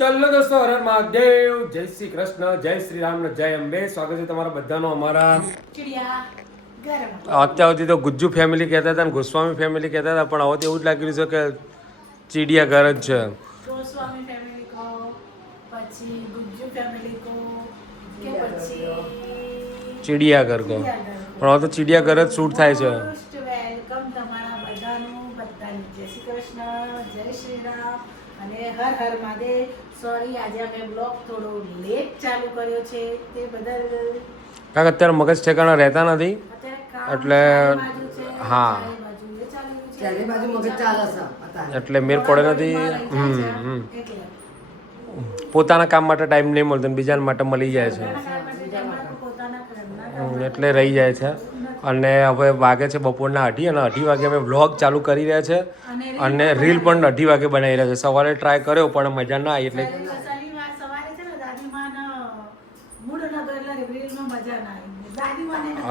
ચલો દોસ્તો, હર હર મહાદેવ, જય શ્રી કૃષ્ણ, જય શ્રી રામ ને જય અંબે. સ્વાગત છે તમારા બધાનો અમારા અત્યાર સુધી તો ગુજ્જુ ફેમિલી કહેતા હતા ને ગોસ્વામી ફેમિલી કહેતા હતા, પણ હવે તો એવું જ લાગી રહ્યું છે કે ચીડિયા ઘર જ છે. ગોસ્વામી ફેમિલી કો, પછી ગુજ્જુ ફેમિલી કો, કે પછી ચીડિયા ઘર કહો, પણ હવે તો ચીડિયા ઘર જ શૂટ થાય છે. મોસ્ટ વેલકમ તમારા બધાનું. જય શ્રી કૃષ્ણ, જય શ્રી રામ અને હર હર મહાદેવ. સોરી, આજે અમે બ્લોગ થોડો લેટ ચાલુ કર્યો છે તે બદલ. કારણ કે અત્યારે મગજ ઠેકાણા રહેતા નથી એટલે હા ચારે બાજુ મગજ ચાલે છે એટલે મેળ પડે નથી. પોતાના કામ માટે ટાઈમ નહીં મળતો, બીજા માટે મળી જાય છે એટલે રહી જાય છે. અને હવે વાગે છે બપોરના 2:30 અને 2:30 વાગે અમે વ્લોગ ચાલુ કરી રહ્યા છે અને રીલ પણ 2:30 વાગે બનાવી રહ્યા છે. સવારે ટ્રાય કર્યો પણ મજા ના આવી એટલે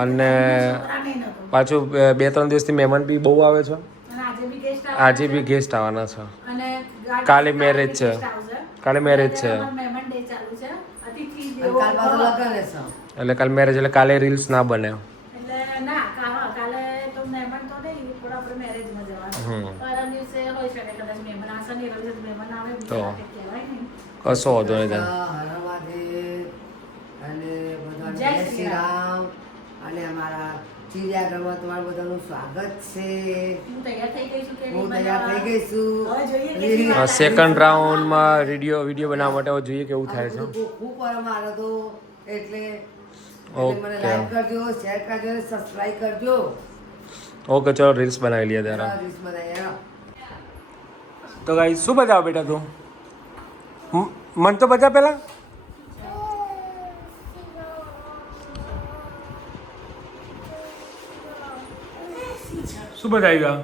અને પાછું 2-3 દિવસથી મહેમાન બી બહુ આવે છે. આજે બી ગેસ્ટ આવવાના છે. કાલે મેરેજ છે. કાલે મેરેજ છે એટલે કાલે મેરેજ એટલે કાલે રીલ્સ ના બને. તો કશો વાંધો નહીં. અને બધાને જય શ્રી રામ અને અમારા ચિડિયાઘરમાં તમારું બધાનું સ્વાગત છે. હું તૈયાર થઈ ગઈ છું. સેકન્ડ રાઉન્ડમાં વિડીયો બનાવવા માટે હવે જોઈએ કેવું થાય છે. ખૂબ મારો તો એટલે મને ઓકે લાઈક કરજો, શેર કરજો, સબસ્ક્રાઇબ કરજો. ઓકે ચલો રીલ્સ બનાવી લઈએ ત્યારે. રીલ્સ બનાવીએ. તો ગાઈસ શું બતાવો બેટા તું? મન તો બતા પેલા. શું બતાવી ગયા?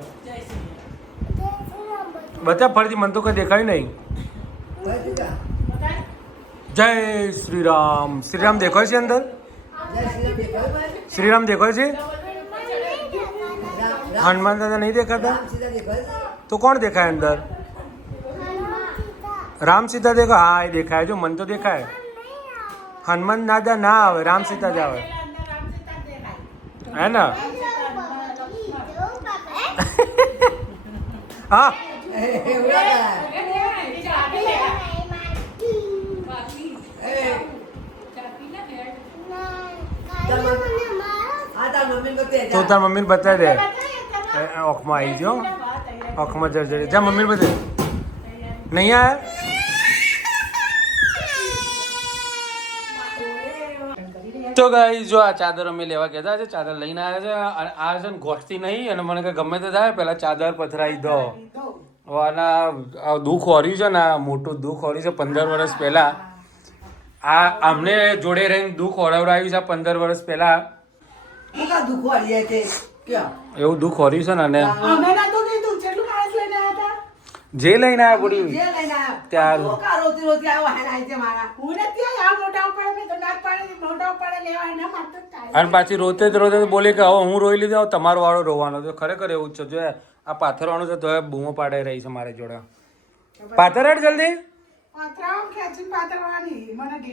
બતા ફરીથી, મન તો કઈ દેખાય નહીં. જય શ્રી રામ. શ્રીરામ દેખાય છે અંદર? શ્રીરામ દેખાય છે? હનુમાન દાદા નહીં દેખાતા? તો કોણ દેખાય અંદર? રામ સીતા દેખાય? હા એ દેખાય, જો મન તો દેખાય. હનુમાન દાદા ના આવે, રામ સીતા જ આવે હે ને? હા તો તાર મમ્મીને બતાવી દે. ઓખમાં આવી જો, ઓખમાં જર્જરી. જા મમ્મીને બતાવી. નહીં આયા? તો ગાઈસ જો આ ચાદર અમે લેવા કહેતા છે, ચાદર લઈને આવ્યા છે. અને આ છે ને ગોઠતી નહીં અને મને કે ગમે તે થાય પહેલાં ચાદર પથરાઈ દો. હવે આના દુઃખ હોર્યું છે ને, આ મોટું દુઃખ હોર્યું છે 15 વર્ષ પહેલાં. આ અમને જોડે રહીને દુઃખ હોરાવડાવ્યું છે 15 વર્ષ પહેલાં. એવું દુઃખ હોર્યું છે ને. અને જે લઈને આવ્યા પૂરી ત્યાં અને પાછી રોતે બોલે કે હવે હું રોઈ લીધો, તમારો વાળો રોવાનો. તો ખરેખર એવું જ છે. જો આ પાથરવાનું છે તો બૂમો પાડે રહી છે મારી જોડે. પાથર હેડ જલ્દી.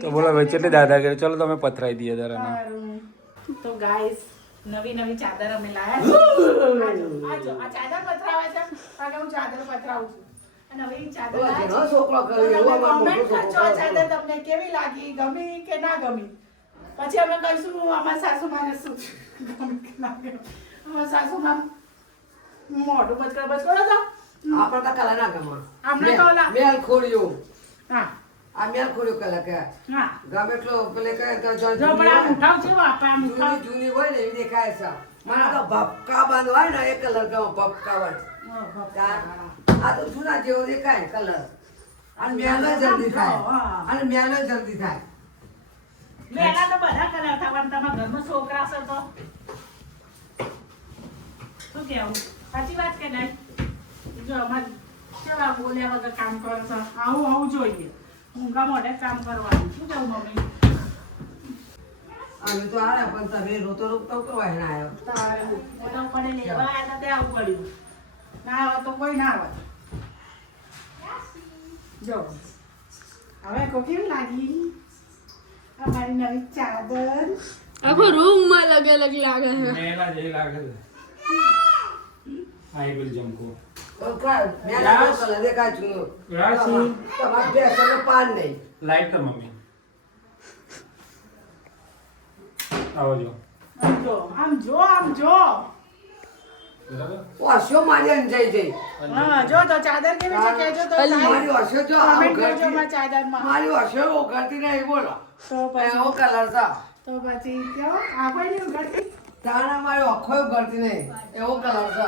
તો બોલો ભાઈ કેટલી દાદાગીરી. ચલો તમે પથરાઈ દઈએ જરા. તો ગાઈસ નવી ચાદર અમે લાયા. આ ચાદર પથરાવે છે. હું ચાદર પથરાવું છું. નવી ચાદર ચાદર તમને કેવી લાગી, ગમી કે ના ગમી? પછી અમે કહીશું અમારા સાસુમાને શું ગમી કે ના ગમી. અમારા સાસુમાં મોઢું બચકડો તો આપણે તો કલા ના ગમે. અમને તો મેલ ખોડ્યો. હા આ મેલ ખોડ્યો કલા કે હા ગમે એટલો પેલે કહે તો જો પણ આ મુઠાવ છે આપા મુઠાવ જૂની હોય ને એવી દેખાય છે. મને તો ભપકા બાંધ હોય ને એ કલર ગમે. ભપકા હોય આ તો જૂના જેવો દેખાય કલર. અને મેલ જલ્દી થાય. અને મેલ જલ્દી થાય. મેલા તો બધા કલર થવાના. તમારા ઘરમાં છોકરા છે તો શું કેવું? સાચી વાત કે નહીં? જો અમારે કેવા બોલ્યા વગર કામ કરે છે. આવું જોઈએ. ઊંઘા મોઢે કામ કરવાનું. શું કેવું મમ્મી? અમે તો આયા પણ તમે રોતો તો વાયના આવ્યો. તારે મોટા પડે લેવા આવ્યા તે આવું પડ્યું. ના આવે તો કોઈ ના આવે. જો હવે કો કેમ લાગી અમારી નવી ચાદર આખો રૂમ માં અલગ અલગ લાગે છે મેલા જેવી લાગે છે આઈ વિલ જમ્પો મેલા કલર દેખાય છું રાશી તમારે બેસવાનો પાન નહીં લાઈટ કર મમ્મી આવો જો આમ જો બરાબર ઓશો મારી અંજાઈ જઈ હા જો તો ચાદર કેવી છે કેજો તો મારી ઓશો જો કમેન્ટ કરજો માં ચાદરમાં મારી ઓશો ઉઘડતી નહીં બોલો તો પછી એવો કલર છે તો પછી કયો આખો નહીં ઉઘડતી તાણા મારી આંખો ઉઘડતી નહીં એવો કલર છે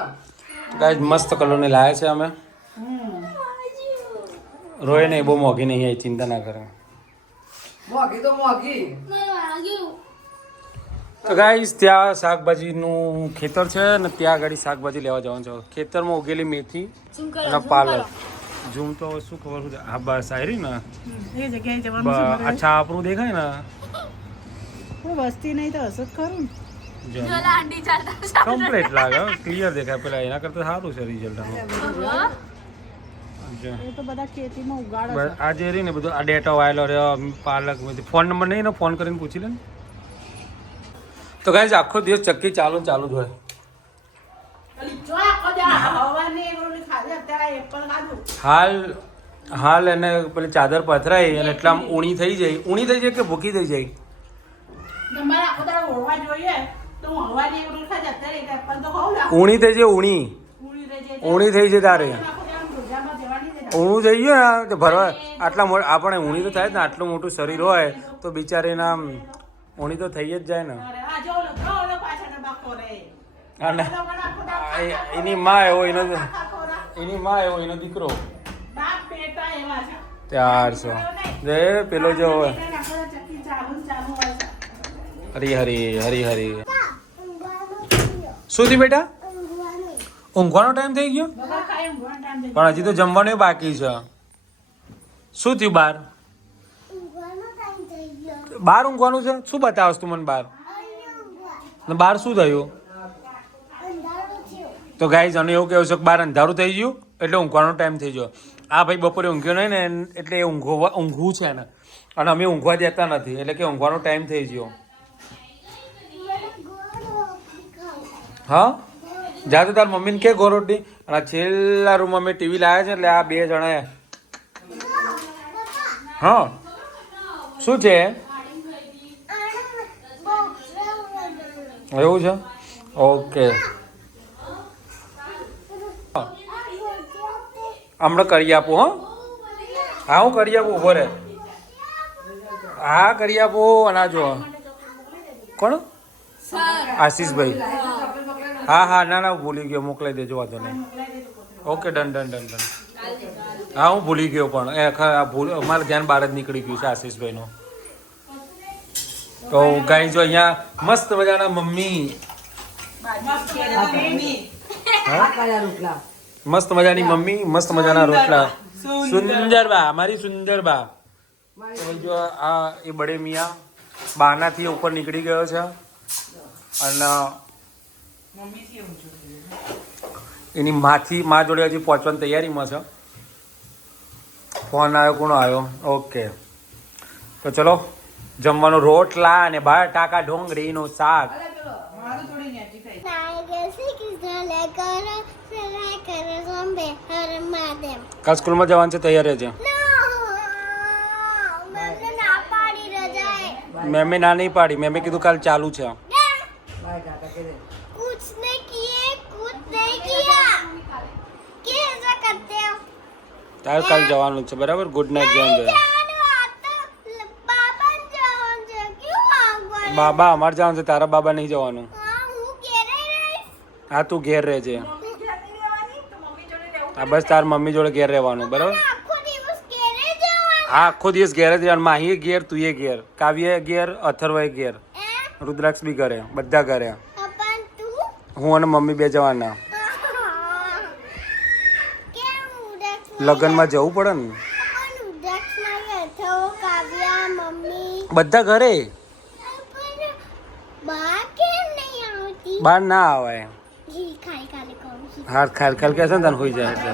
ગાઈસ મસ્ત કલરની લાયા છે અમે રોય નહીં બહુ મોંઘી નહીં આવી ચિંતા ના કરે મોઘી તો મોઘી તો ગાઈસ ત્યાં શાકભાજીનું ખેતર છે ને ત્યાં આગળ શાકભાજી લેવા જવાનું છે ખેતરમાં ઉગેલી મેથી અને પાલક ઝૂમ તો શું ખબર શું હા બસ આવી ને એ જગ્યાએ જવાનું છે મારે. અચ્છા આપણું દેખાય ને હું વસ્તી નહીં તો હશે જ ખરું ને. આંટી ચાલતા કમ્પ્લીટ લાગે ક્લિયર દેખાય પેલા એના કરતાં સારું છે રિઝલ્ટ એ તો બધા ખેતીમાં ઉગાડે છે આ જે રહી ને બધું આ ડેટા વાયેલો રહ્યો પાલક મેથી ફોન નંબર નહીં ને ફોન કરીને પૂછી લે ને તો ગાઈસ આખો દિવસ ચક્કી ચાલુ ને ચાલુ જ હોય જો આખો દે હવાની એવડું ખાધી અત્યારે એપલ ખાધું હાલ એને પેલી ચાદર પથરાઈ અને એટલા ઊણી થઈ જાય કે ભૂકી થઈ જાય તમારે આખો દાડો ઓળવા જોઈએ તો હું હવાની એવડું ખાધી અત્યારે એક એપલ તો ખાઉં ને ઊણી થઈ જાય ઊણી પૂરી રહી જાય ઊણી થઈ જાય તારે આખો દાડો રોજામાં જવાની જ ને. ઊણું થઈ ગયું ને તો ભરવા આટલા આપણે ઊણી તો થાય જ ને આટલું મોટું શરીર હોય તો બિચારીના આમ ઊણી તો થઈ જ જાય ને અરે આ જો લો પાછળ બાકો રે અને આખો દાડો એની માં એવો એનો ખોરા એની માં એવો એનો દીકરો બાપ બેટા એવા છે ત્યાર છો જે પેલો જો હોય આખો દાડો ચક્કી ચાલુ ને ચાલુ હોય છે હરી હરી હરી હરી શું થયું બેટા ઊંઘવાનો ટાઈમ થઈ ગયો બગા ખાય ઊંઘવાનો ટાઈમ થઈ પણ હજી તો જમવાનું બાકી છે શું થયું બાર બાર ઊંઘવાનું છે શું બતાવસ તું મને બાર ને બાર શું થયું તો ગાઈઝ અને એવું કેવું છે કે બાર અંધારું થઈ ગયું એટલે ઊંઘવાનો ટાઈમ થઈ ગયો આ ભાઈ બપોરે ઊંઘ્યો નહીં ને એટલે એ ઊંઘવું છે ને અને અમે ઊંઘવા દેતા નથી એટલે કે ઊંઘવાનો ટાઈમ થઈ ગયો હા જા તો તાર મમ્મીને કે ગોરોટી અને આ છેલ્લા રૂમમાં મેં ટીવી લાવ્યા છે એટલે આ બે જણાએ હા શું છે એવું છે ઓકે હમણાં કરી આપું હા હું કરી આપું ઉભો રે હા કરી આપો અને આ જો કોણ આશીષભાઈ હા ના હું ભૂલી ગયો મોકલાઈ દેજો વાંધો નહીં ઓકે ડન હા હું ભૂલી ગયો પણ મારે ધ્યાન બહાર જ નીકળી ગયું છે આશીષભાઈનું તો ગાઈ જો અહીંયા મસ્ત મજાના મમ્મી મસ્ત મજાની મમ્મી મસ્ત મજાના રોટલા સુંદર બા મારી સુંદર બા જો આ એ બડે મિયા બાનાથી ઉપર નીકળી ગયો છે અને એની મા જોડે હજી પહોંચવાની તૈયારીમાં છે ફોન આવ્યો કોનો આવ્યો ઓકે તો ચલો જમવાનો રોટલા અને 12 ટાકા ડોંગળીનું શાક કાલ સ્કૂલમાં જવાનું છે તૈયાર રહેજે મેમે ના નહીં પાડી મેમે કીધું કાલ ચાલુ છે તારે કાલ જવાનું છે બરાબર ગુડ નાઇટ જવાનું છે બાબા અમારે જવાનું છે તારા બાબા નહીં જવાનું હા તું ઘેર રહેજે હા બસ તાર મમ્મી જોડે ઘેર રહેવાનું બરાબર હા આખો દિવસ ઘેર જ રહેવાનું માહી ઘેર તું એ ઘેર કાવ્ય ઘેર અથર્વ ઘેર રુદ્રાક્ષ બી ઘરે બધા ઘરે હું અને મમ્મી બે જવાના લગ્નમાં જવું પડે ને બધા ઘરે બહાર ના આવે હાથ ખાલ ખાલ કે છે ને તને હોઈ જાય એટલે